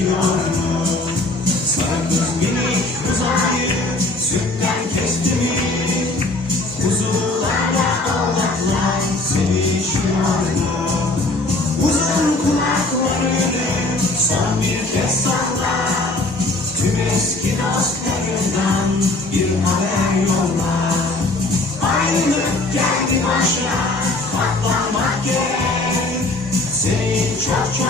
dövüşüyor mu? Sarı kız minik uzayı sütten kesti mi? Kuzularla oğlaklar sevişiyor mu? Uzun kulaklarını son bir kez salla Tüm eski dostlarından bir haber yolla Ayrılık geldi başına katlanmak gerek Seni çok çok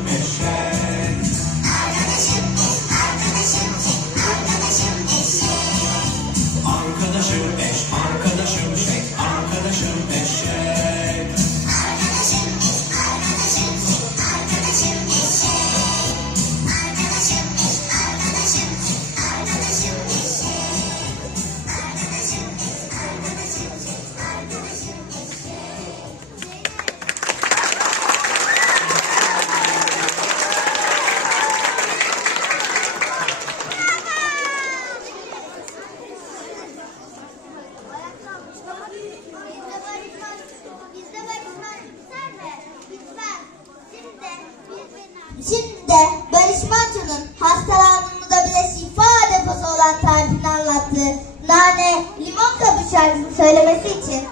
Şimdi de Barış Manço'nun hastalandığımızda bile şifa deposu olan tarifini anlattığı nane limon kabı şarkısını söylemesi için